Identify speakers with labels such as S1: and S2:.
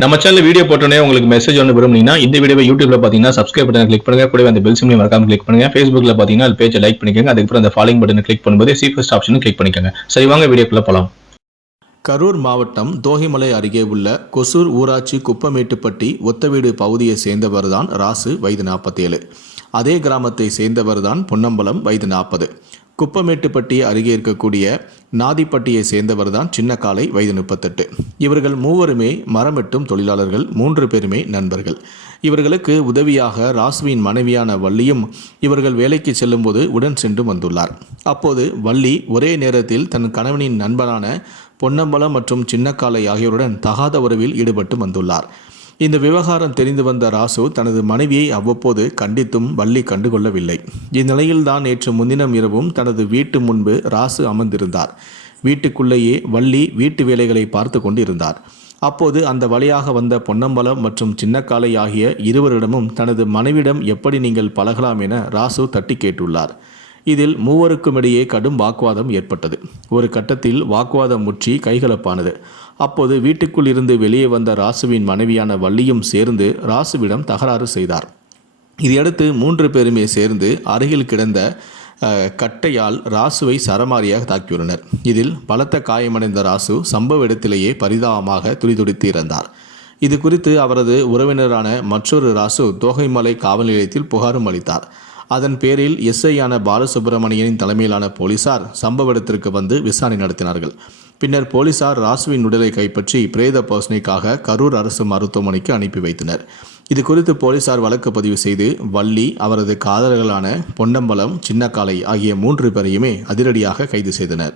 S1: நம்ம channel video போட்டோன்னே உங்களுக்கு மெசேஜ் ஒன்று விரும்புனீங்கன்னா இந்த வீடியோ யூடியூப்ல பார்த்தீங்கன்னா சப்ஸ்கிரைப் பட்டனை கிளிக் பண்ணுங்க. கூட அந்த பெல் சிம்லையும் மறக்காம கிளிக் பண்ணுங்க. ஃபேஸ்புக்ல பார்த்தீங்கன்னா அது பேஜை லைக் பண்ணிக்கோங்க. அதுக்கப்புறம் அந்த ஃபாலோயிங் பட்டனை கிளிக் பண்ணும்போது சீஃபஸ்ட் ஆப்ஷனும் கிளிக் பண்ணிக்கோங்க. சரி வாங்க வீடியோக்குள்ள போலாம்.
S2: கரூர் மாவட்டம் தோகைமலை அருகே உள்ள கொசூர் ஊராட்சி குப்பமேட்டுப்பட்டி ஒத்தவீடு பகுதியை சேர்ந்தவர்தான் ராசு வயது நாற்பத்தேழு. அதே கிராமத்தை சேர்ந்தவர்தான் பொன்னம்பலம் வயது நாற்பது. குப்பமேட்டுப்பட்டி அருகே இருக்கக்கூடிய நாதிப்பட்டியை சேர்ந்தவர்தான் சின்னக்காலை வயது முப்பத்தெட்டு. இவர்கள் மூவருமே மரமெட்டும் தொழிலாளர்கள் மூன்று பேருமே நண்பர்கள். இவர்களுக்கு உதவியாக ராசுவின் மனைவியான வள்ளியும் இவர்கள் வேலைக்கு செல்லும்போது உடன் சென்று வந்துள்ளார். அப்போது வள்ளி ஒரே நேரத்தில் தன் கணவனின் நண்பனான பொன்னம்பலம் மற்றும் சின்னக்காலை ஆகியோருடன் தகாத உறவில் ஈடுபட்டு வந்துள்ளார். இந்த விவகாரம் தெரிந்து வந்த ராசு தனது மனைவியை அவ்வப்போது கண்டித்தும் வள்ளி கண்டுகொள்ளவில்லை. இந்நிலையில்தான் நேற்று முன்தினம் இரவும் தனது வீட்டு முன்பு ராசு அமர்ந்திருந்தார். வீட்டுக்குள்ளேயே வள்ளி வீட்டு வேலைகளை பார்த்து கொண்டிருந்தார். அப்போது அந்த வழியாக வந்த பொன்னம்பலம் மற்றும் சின்னக்காலை ஆகிய இருவரிடமும் தனது மனைவிடம் எப்படி நீங்கள் பழகலாம் என ராசு தட்டி கேட்டுள்ளார். இதில் மூவருக்கும் இடையே கடும் வாக்குவாதம் ஏற்பட்டது. ஒரு கட்டத்தில் வாக்குவாதம் முற்றி கைகலப்பானது. அப்போது வீட்டுக்குள் இருந்து வெளியே வந்த ராசுவின் மனைவியான வள்ளியும் சேர்ந்து ராசுவிடம் தகராறு செய்தார். இதையடுத்து மூன்று பேருமே சேர்ந்து அருகில் கிடந்த கட்டையால் ராசுவை சரமாரியாக தாக்கியுள்ளனர். இதில் பலத்த காயமடைந்த ராசு சம்பவ இடத்திலேயே பரிதாபமாக துடிதுடித்து இறந்தார். இது குறித்து அவரது உறவினரான மற்றொரு ராசு தோகைமலை காவல் நிலையத்தில் புகாரும் அளித்தார். அதன் பேரில் எஸ்ஐயான பாலசுப்பிரமணியனின் தலைமையிலான போலீசார் சம்பவ இடத்திற்கு வந்து விசாரணை நடத்தினார்கள். பின்னர் போலீசார் ராசுவின் உடலை கைப்பற்றி பிரேத பர்சனைக்காக கரூர் அரசு மருத்துவமனைக்கு அனுப்பி வைத்தனர். இது குறித்து போலீசார் வழக்கு பதிவு செய்து வள்ளி அவரது காதலர்களான பொன்னம்பலம் சின்னக்காலை ஆகிய மூன்று பேரையுமே அதிரடியாக கைது செய்தனர்.